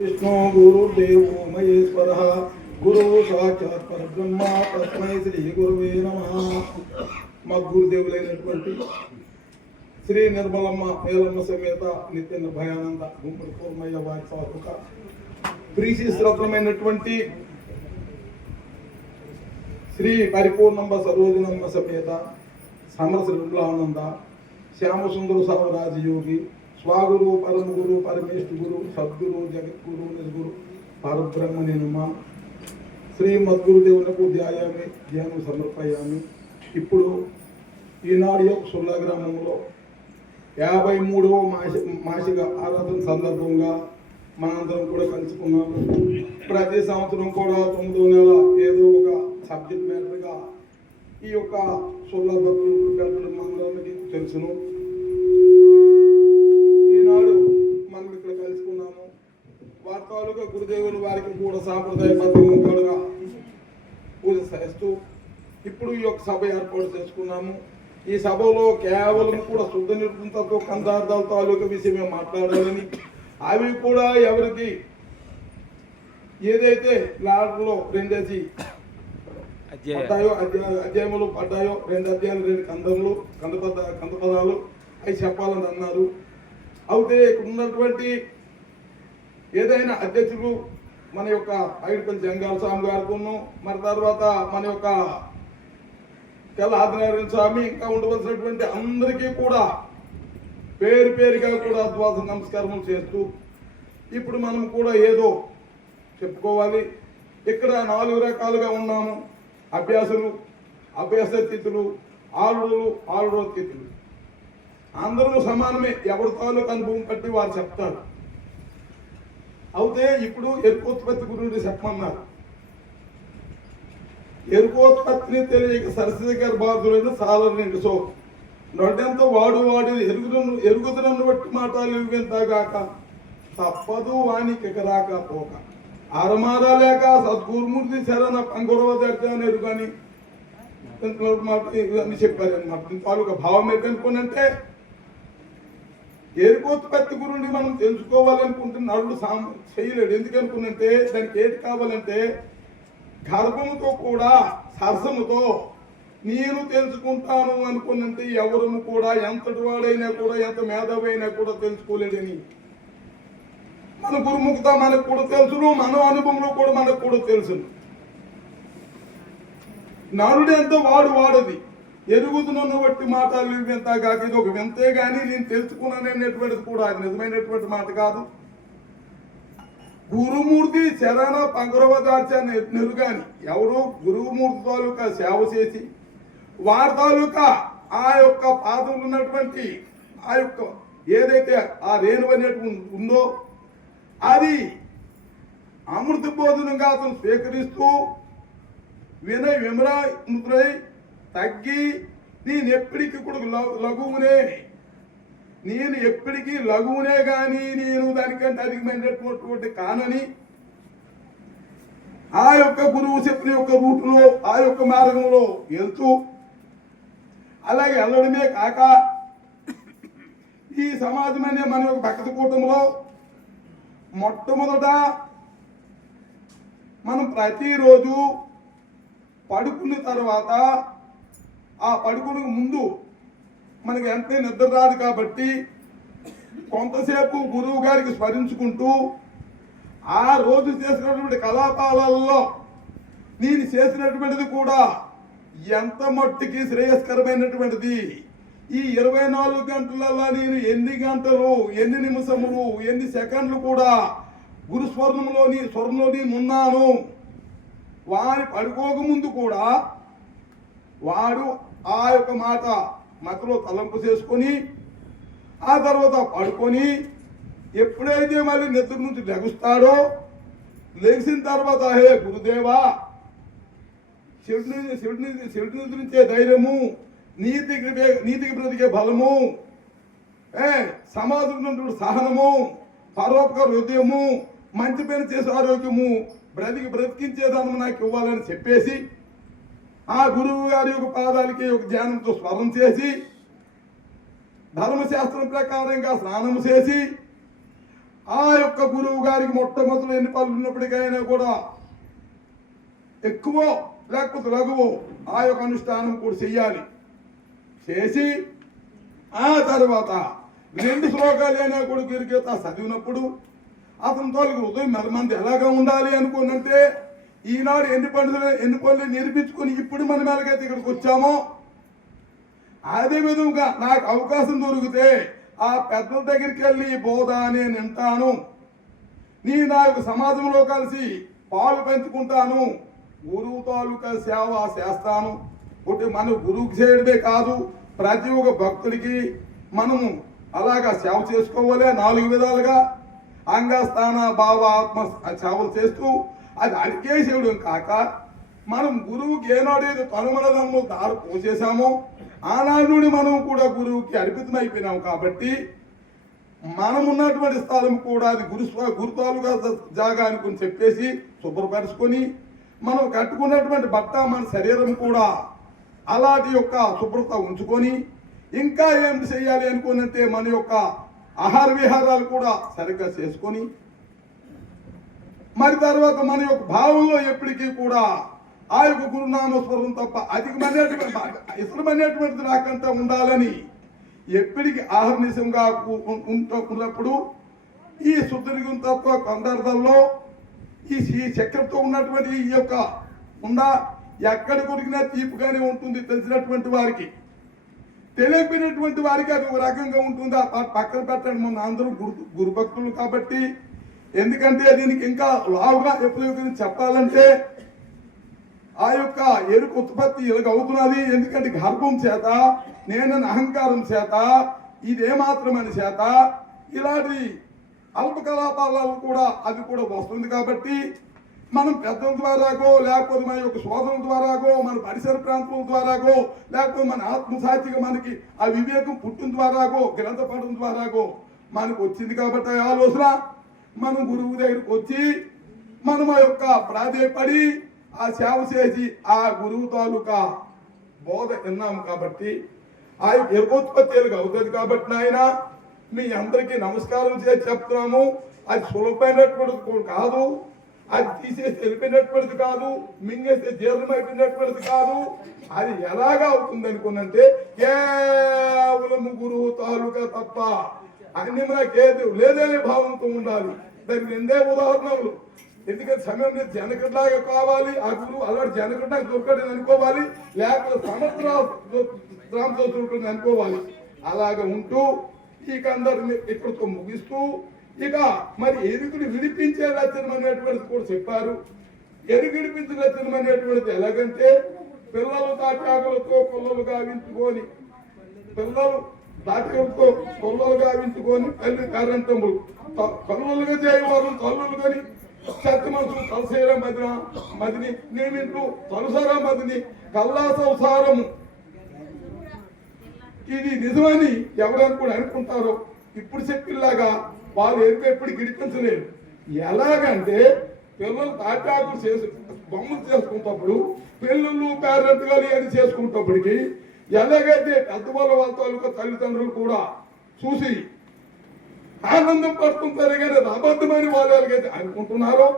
विष्णु गुरुदेवो महेश्वरः गुरु साक्षात् परब्रह्म तस्मै శ్రీ గురువే నమః. మా గురుదేవులైనటువంటి శ్రీ నిర్మలమ్మ మేలమ్మ సమేత నిత్య నిర్భయానంద గుంపుడు కూర్మయ్య వారి సాధుక ప్రీశిశ్రతమైనటువంటి శ్రీ పరిపూర్ణమ్మ సరోజనమ్మ సమేత సమరస విమలానంద శ్యామసుందర సావరాజయోగి స్వాగురు పరమ గురు పరమేశ్వర గురు సద్గురు జగద్గురు నిజగురు పరబ్రహ్మ నేనుమా శ్రీమద్గురుదేవులకు ధ్యానం సమర్పయామి. ఇప్పుడు ఈనాడు సుల్లా గ్రామంలో 53వ మాసిక ఆరాధన సందర్భంగా మనందరం కూడా కలుసుకున్నాము. ప్రతి సంవత్సరం కూడా 9వ నెల ఏదో ఒక సబ్జెక్ట్ మ్యాటర్గా ఈ యొక్క సుల్లా భక్తులు పెద్దలు మనందరికీ తెలుసును. వార్తాలుగా గురుదేవులు వారికి కూడా సాంప్రదాయబద్ధంగా పూజ చేస్తూ ఇప్పుడు ఈ యొక్క సభ ఏర్పాటు చేసుకున్నాము. ఈ సభలో కేవలం కూడా శుద్ధ నిర్బంధంతో కందార్థాల తాలూకా విషయమే మాట్లాడాలని, అవి కూడా ఎవరికి ఏదైతే లాటర్లో రెండేసి పడ్డాయో అధ్యాయములు పడ్డాయో 2 అధ్యాయాలు 2 కందపదాలు అవి చెప్పాలని అన్నారు. అయితే ఇక్కడ ఉన్నటువంటి ఏదైనా అధ్యక్షులు మన యొక్క ఐడిపల్లి జంగాల స్వామి గారికి, మరి తర్వాత మన యొక్క కెల్ల ఆదినారాయణ స్వామి, ఇంకా ఉండవలసినటువంటి అందరికీ కూడా పేరు పేరుగా కూడా ద్వాస నమస్కారం చేస్తూ ఇప్పుడు మనం కూడా ఏదో చెప్పుకోవాలి. ఇక్కడ 4 రకాలుగా ఉన్నాము. అభ్యాసులు, అభ్యాసతిథులు, ఆరుడోతిథులు. అందరూ సమానమే. ఎవరి తాలూకు అనుభవం బట్టి వారు చెప్తారు. అయితే ఇప్పుడు ఎరుకోత్పత్తి గురించి చెప్పమన్నారు. ఎరుకోత్పత్తిని తెలియక సరస్వతి గారి బాధులైన సాలరు సో నొడ్డెంతో వాడు ఎరుగుదనను బట్టి మాటలు ఇవ్వంతగాక తప్పదు వానికి రాకపోక ఆరమారా లేక సద్గురుమూర్తి శరణ పంగురవదర్జాన్ని ఎరుగని మాట ఇవన్నీ చెప్పారన్నమాట. దీని తాలూకా భావం ఏంటనుకోనంటే, ఎరుకోత్పత్తి గురించి మనం తెలుసుకోవాలనుకుంటున్న నరుడు చేయలేడు. ఎందుకనుకున్నంటే దానికి ఏది కావాలంటే గర్భముతో కూడా సరసముతో నేను తెలుసుకుంటాను అనుకున్నంటే ఎవరు కూడా ఎంతటి వాడైనా కూడా ఎంత మేధావైనా కూడా తెలుసుకోలేడని మన గురుముఖత మనకు కూడా తెలుసును, మన అనుభవంలో కూడా మనకు కూడా తెలుసును. నరుడు ఎంతో వాడది ఎరుగుతున్న బట్టి మాటలు వింత కాక ఇది ఒక వింతే కానీ నేను తెలుసుకున్నాననేటువంటిది కూడా అది నిజమైనటువంటి మాట కాదు. గురుమూర్తి శరణ పంగురవదార్చాన్ని నెరుగాని ఎవరు గురుమూర్తి తాలూకా సేవ చేసి వారి తాలూకా ఆ యొక్క పాదములు ఉన్నటువంటి ఆ యొక్క ఏదైతే ఆ రేణు అనేటువంటి ఉందో అది అమృత భోజనంగా అతను స్వీకరిస్తూ వినయ విమృతులై తగ్గి నేను ఎప్పటికీ కూడా లఘువునే కానీ నేను దానికంటే అధికమైనటువంటి కానని ఆ యొక్క గురువు చెప్పిన యొక్క రూటులో ఆ యొక్క మార్గంలో వెళ్తూ అలాగే వెళ్ళడమే కాక ఈ సమాజం అనే మన యొక్క భక్త కూటంలో మొట్టమొదట మనం ప్రతిరోజు పడుకున్న తర్వాత ఆ పడుకునే ముందు మనకి ఎంతే నిద్ర రాదు కాబట్టి కొంతసేపు గురువు గారికి స్మరించుకుంటూ ఆ రోజు చేసినటువంటి కళాపాలలో నేను చేసినటువంటిది కూడా ఎంత మట్టికి శ్రేయస్కరమైనటువంటిది, ఈ 24 గంటలలో నేను ఎన్ని గంటలు, ఎన్ని నిమిషములు, ఎన్ని సెకండ్లు కూడా గురు స్వర్ణంలో ఉన్నాను. వారి పడుకోకముందు కూడా వాడు ఆ యొక్క మాట మతలో తలంపు చేసుకొని ఆ తర్వాత పడుకొని ఎప్పుడైతే మళ్ళీ నిద్ర నుంచి లెగుస్తాడో లెగిసిన తర్వాత హే గురుదేవా, శివుడి నిద్రించే ధైర్యము, నీతికి బ్రతికే బలము, సమాజం సహనము, పరోపకార హృదయము, మంచి పని చేసే ఆరోగ్యము, బ్రతికించేదాన్ని నాకు ఇవ్వాలని చెప్పేసి ఆ గురువు గారి యొక్క పాదాలకి ఒక ధ్యానంతో స్మరణ చేసి ధర్మశాస్త్రం ప్రకారంగా స్నానం చేసి ఆ యొక్క గురువు గారికి మొట్టమొదటి ఎన్ని పనులు ఉన్నప్పటికైనా కూడా ఎక్కువ లేకపోతే లఘువో ఆ యొక్క అనుష్ఠానం కూడా చెయ్యాలి. చేసి ఆ తర్వాత 2 శ్లోకాలు అయినా కూడా గిరిగీత చదివినప్పుడు అతని తోలికి హృదయం మంది ఎలాగా ఉండాలి అనుకున్నంటే ఈనాడు ఎన్ని పనులు నేర్పించుకొని ఇప్పుడు మనం ఎలాగైతే ఇక్కడికి వచ్చామో అదే విధంగా నాకు అవకాశం దొరికితే ఆ పెద్దల దగ్గరికి వెళ్ళి బోధ నేను వింటాను, నీ నా యొక్క సమాజంలో కలిసి పాలు పెంచుకుంటాను, గురువు తాలూకా సేవ చేస్తాను. ఒకటి మన గురువుకి చేయడమే కాదు, ప్రతి ఒక్క భక్తుడికి మనము అలాగా సేవ చేసుకోవాలి. 4 విధాలుగా అంగస్థాన భావ ఆత్మ సేవలు చేస్తూ అది అడిగేసేయడం కాక మనం గురువుకి ఏనాడేది తనుమలదమ్ము దారి పోసేసామో ఆనాడు నుండి మనం కూడా గురువుకి అర్పితమైపోయినాం. కాబట్టి మనం ఉన్నటువంటి స్థలం కూడా అది గురుతాలుగా జాగా అనుకుని చెప్పేసి శుభ్రపరుచుకొని మనం కట్టుకున్నటువంటి బట్ట మన శరీరం కూడా అలాంటి యొక్క శుభ్రత ఉంచుకొని ఇంకా ఏమిటి చేయాలి అనుకున్నంటే మన యొక్క ఆహార విహారాలు కూడా సరిగ్గా చేసుకొని మరి తర్వాత మన యొక్క భావంలో ఎప్పటికీ కూడా ఆ యొక్క గురునామస్వరం తప్ప అధికమైనటువంటి ఇతరమైనటువంటిది నాకంతా ఉండాలని ఎప్పటికీ ఆహర్నిశంగా ఉన్నప్పుడు ఈ సుదీర్ఘం తత్వ సందర్భంలో ఈ చక్రంతో ఉన్నటువంటి ఈ యొక్క ఉందా ఎక్కడ కొరికినా తీపుగానే ఉంటుంది. తెలిసినటువంటి వారికి, తెలియకపోయినటువంటి వారికి అది ఒక రకంగా ఉంటుంది. ఆ పక్కన పెట్టండి, మన అందరూ గురుభక్తులు కాబట్టి. ఎందుకంటే దీనికి ఇంకా లావుగా ఎప్పుడు చెప్పాలంటే ఆ యొక్క ఎరుకు ఉత్పత్తి ఇలాగ అవుతున్నది. ఎందుకంటే గర్భం చేత, నేనని అహంకారం చేత, ఇదేమాత్రమని చేత ఇలాంటి అల్పకలాపాలు కూడా అది కూడా వస్తుంది. కాబట్టి మనం పెద్దల ద్వారాగో లేకపోతే మన యొక్క సోదరుల ద్వారాగో మన పరిసర ప్రాంతాల ద్వారాగో లేకపోతే మన ఆత్మసాక్షిగా మనకి ఆ వివేకం పుట్టిన ద్వారాగో గ్రంథపడడం ద్వారాగో మనకు వచ్చింది. కాబట్టి ఆ ఆలోచన మనం గురువు దగ్గరికి వచ్చి మనం ఆ యొక్క ప్రాధేయపడి ఆ సేవ చేసి ఆ గురువు తాలూకా బోధ విన్నాము. కాబట్టి ఆ యొక్క ఎరుకోత్పత్తి అవుతుంది. కాబట్టి నాయన మీ అందరికీ నమస్కారం చేసి చెప్తున్నాము. అది సులభమైనటువంటిది కాదు, అది తీసేసి వెళ్ళిపోయినటువంటిది కాదు, మింగేస్తే జీర్ణమైపోయినటువంటిది కాదు. అది ఎలాగా అవుతుంది అనుకున్నంటే కేవలం గురువు తాలూకా తప్ప అన్ని మనకేది లేదనే భావంతో ఉండాలి. దానికి 2 ఉదాహరణలు. ఎందుకంటే సమయం జనకట్లాగా కావాలి, ఆ గురువు అలాంటి జనకట్లాగా దొరకడని అనుకోవాలి, లేకపోతే సమర్థరాంతో దొరకడని అనుకోవాలి. అలాగ ఉంటూ ఇక అందరిని ఇక్కడితో ముగిస్తూ ఇక మరి ఎరుకుని విడిపించే లక్షణం అనేటువంటిది కూడా చెప్పారు. ఎరుగు విడిపించే లక్షణం అనేటువంటిది ఎలాగంటే పిల్లలు తాటాకులతో కొల్లలు గావించుకొని తల్లి కారంతములు కల్లులుగా చేయవారు తల్లులు కానీ సత్య మనసులు తలసేరా మదిని నేమింటూ తలుసారా మదిని కల్లా సంసారము ఇది నిజమని ఎవరైనా కూడా అనుకుంటారో ఇప్పుడు చెప్పిలాగా వాళ్ళు ఎప్పుడు గిడిపించలేరు. ఎలాగంటే పిల్లలు తాటాకులు చేసి బొమ్మలు చేసుకుంటప్పుడు పిల్లలు పేరెంట్ కానీ అది చేసుకుంటప్పటికి ఎలాగైతే పెద్దవాళ్ళ వాళ్ళ తల్లిదండ్రులు కూడా చూసి ఆనందం పడుతుంటారే కానీ అది అబద్ధమని వాళ్ళు ఎలాగైతే అనుకుంటున్నారో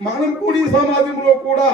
మనం కూడా ఈ సమాజంలో కూడా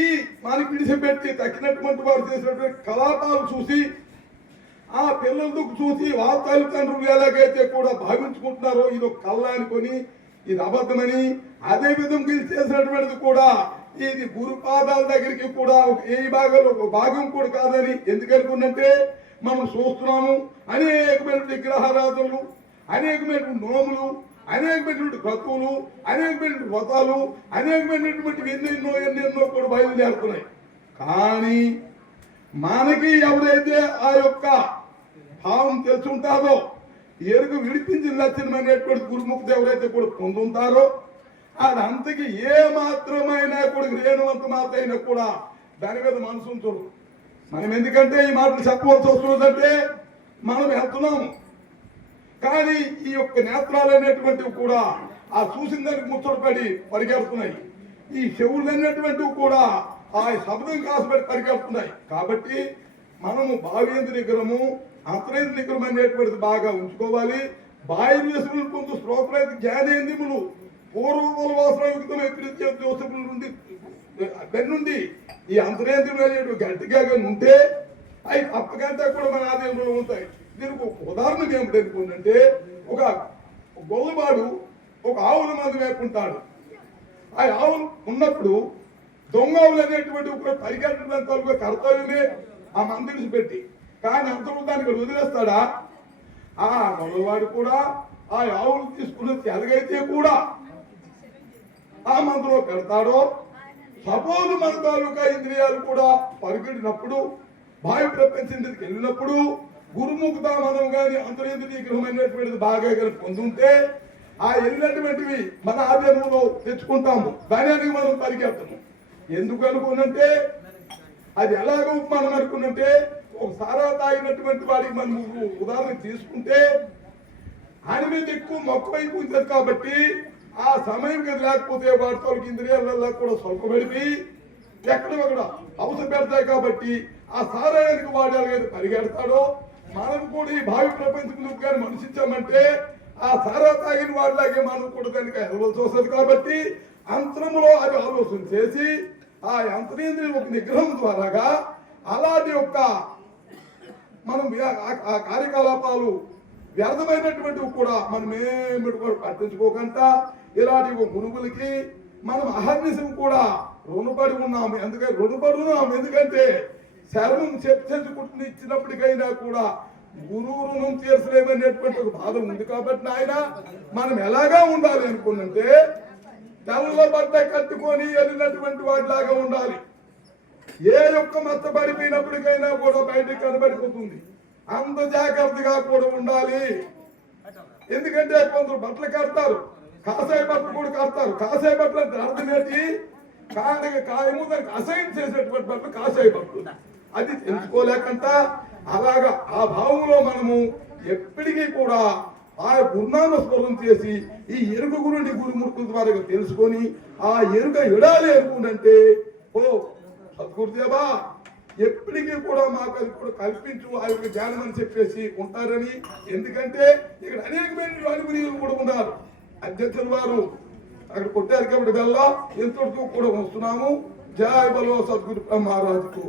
ఈ మనకి విడిచిపెట్టి తక్కినటువంటి వారు చేసినటువంటి కలాపాలు చూసి ఆ పిల్లలకు చూసి వాళ్ళ తల్లిదండ్రులు ఎలాగైతే కూడా భావించుకుంటున్నారో ఇది ఒక కళ్ళ అనుకొని ఇది అబద్ధమని, అదే విధంగా ఇది చేసినటువంటిది కూడా ఇది గురుపాదాల దగ్గరికి కూడా ఏ భాగంలో ఒక భాగం కూడా కాదని ఎందుకనుకున్నంటే మనం చూస్తున్నాము. అనేకమైన విగ్రహారాధనలు, అనేకమైనటువంటి నోములు, అనేకమైనటువంటి క్రతువులు, అనేకమైనటువంటి వ్రతాలు, అనేకమైనటువంటి ఎన్నెన్నో కూడా బయలుదేరుతున్నాయి. కానీ మనకి ఎవరైతే ఆ యొక్క భావం తెలుసుంటారో ఎరుగు విడిపించిన లక్షణం అనేటువంటి గురుముక్తి ఎవరైతే కూడా పొందుంటారో అది అంతకి ఏ మాత్రమైనా కూడా రేణువంత మాత్రైనా కూడా దాని మీద మనసు ఉంచరు. మనం ఎందుకంటే ఈ మాటలు చెప్పవలసి వస్తుందంటే మనం వెళ్తున్నాము. కానీ ఈ యొక్క నేత్రాలు అనేటువంటివి కూడా ఆ చూసిన దానికి ముచ్చటపడి పరిగెడుతున్నాయి. ఈ చెవులు అనేటువంటివి కూడా ఆ శబ్దం కాసుపెట్టి పరిగెడుతున్నాయి. కాబట్టి మనము భావేంద్ర నిగ్రహము అంతరేంద్ర నిగ్రహం అనేటువంటిది బాగా ఉంచుకోవాలి. బాహ్యవేశములు పొందు శ్లోకమైతే జ్ఞానేంద్రియములు పూర్వముల వాసన యుక్తం నుండి నుండి ఈ అంతరేంద్రియాలు గట్టిగా ఉంటే అవి అప్పగంట కూడా మన ఆదాయంలో ఉంటాయి. దీనికి ఒక ఉదాహరణ ఏమిటి అనుకుంటే, ఒక గొల్లవాడు ఒక ఆవుల మంది మేపుకుంటాడు. ఆ ఆవులు ఉన్నప్పుడు దొంగ ఆవులు అనేటువంటి ఒక పరిగెట్టడంతో కర్తవ్యమే ఆ మందిని పెట్టి, కానీ అంతలో దానికి వదిలేస్తాడా? ఆ గొల్లవాడు కూడా ఆ ఆవులు తీసుకుని ఎలాగైతే కూడా ఆ మందులో పెడతాడో, సపోజ్ మన తాలూకా ఇంద్రియాలు కూడా పరిగెట్టినప్పుడు బాహ్య ప్రపంచం వెళ్ళినప్పుడు గురుముఖత మనం కానీ అంతరేంద్రియ నిగ్రహమైనటువంటిది బాగా కానీ పొందుంటే ఆ వెళ్ళినటువంటివి మన ఆధీనంలో తెచ్చుకుంటాము. దానికి మనం పరిగెత్తము. ఎందుకు అనుకున్నంటే అది ఎలాగో మనం అనుకున్నంటే, ఒక సారా తాగినటువంటి వాడికి మనం ఉదాహరణ తీసుకుంటే ఆయన మీద ఎక్కువ మొక్కవైపు ఉంటుంది కాబట్టి ఆ సమయం కదా లేకపోతే వాటితో ఇంద్రియాలలో కూడా స్వల్పబడిపి ఎక్కడొక్కడ అవసరం పెడతాయి. కాబట్టి ఆ సారాయానికి వాడాలి పరిగెడతాడో, మనం కూడా ఈ భావి ప్రపంచంలో కానీ మనిషించామంటే ఆ సారా తాగిన వాడిలాగే మనం కూడా దానికి ఎదవలసి వస్తుంది. కాబట్టి అంతరంలో అది ఆలోచన చేసి ఆ అంతరేంద్రియ ఒక నిగ్రహం ద్వారాగా అలాంటి యొక్క మనం ఆ కార్యకలాపాలు వ్యర్థమైనటువంటివి కూడా మనం ఏమిటి కూడా పట్టించుకోకుండా ఇలాంటి గురువులకి మనం అహర్నిశం కూడా రుణపడి ఉన్నాము. ఎందుకంటే రుణపడి ఉన్నాము, ఎందుకంటే శరణం చర్చించుకుంటుని ఇచ్చినప్పటికైనా కూడా గురువు రుణం తీర్చలేమనేటువంటి ఒక బాధ ఉంది. కాబట్టి ఆయన మనం ఎలాగా ఉండాలి అనుకున్నంటే తెల్ల బట్ట కట్టుకొని వెళ్ళినటువంటి వాటిలాగా ఉండాలి. ఏ యొక్క మత్త పడిపోయినప్పటికైనా కూడా బయటకు కనబడిపోతుంది. అంత జాగ్రత్తగా కూడా ఉండాలి. ఎందుకంటే కొందరు బట్టలు కడతారు, కాసాయి బట్టలు కూడా కడతారు. కాసాయి బట్టలు అంటే అర్థం ఏంటి? కాయము దానికి అసైన్ చేసేటువంటి బట్టలు కాసాయి బట్టలు. అది తెలుసుకోలేకంట అలాగా ఆ భావంలో మనము ఎప్పటికీ కూడా ఆ గురునామ స్మరణ చేసి ఈ ఎరుక గురుండి గురుమూర్తుల ద్వారా తెలుసుకొని ఆ ఎరుక ఎడాలి అనుకుంటే, ఓ సద్గురుదేవా ఎప్పటికీ కూడా మాకు అది కూడా కల్పించు ఆ యొక్క జ్ఞానం అని చెప్పేసి ఉంటారని. ఎందుకంటే ఇక్కడ అనేకమైన అనుభూతులు కూడా ఉన్నారు. అధ్యక్షుల వారు అక్కడ కొట్టారు కాబట్టి వెళ్ళా ఎంతో కూడా వస్తున్నాము. జయ బలో సద్గురు మహారాజుకు.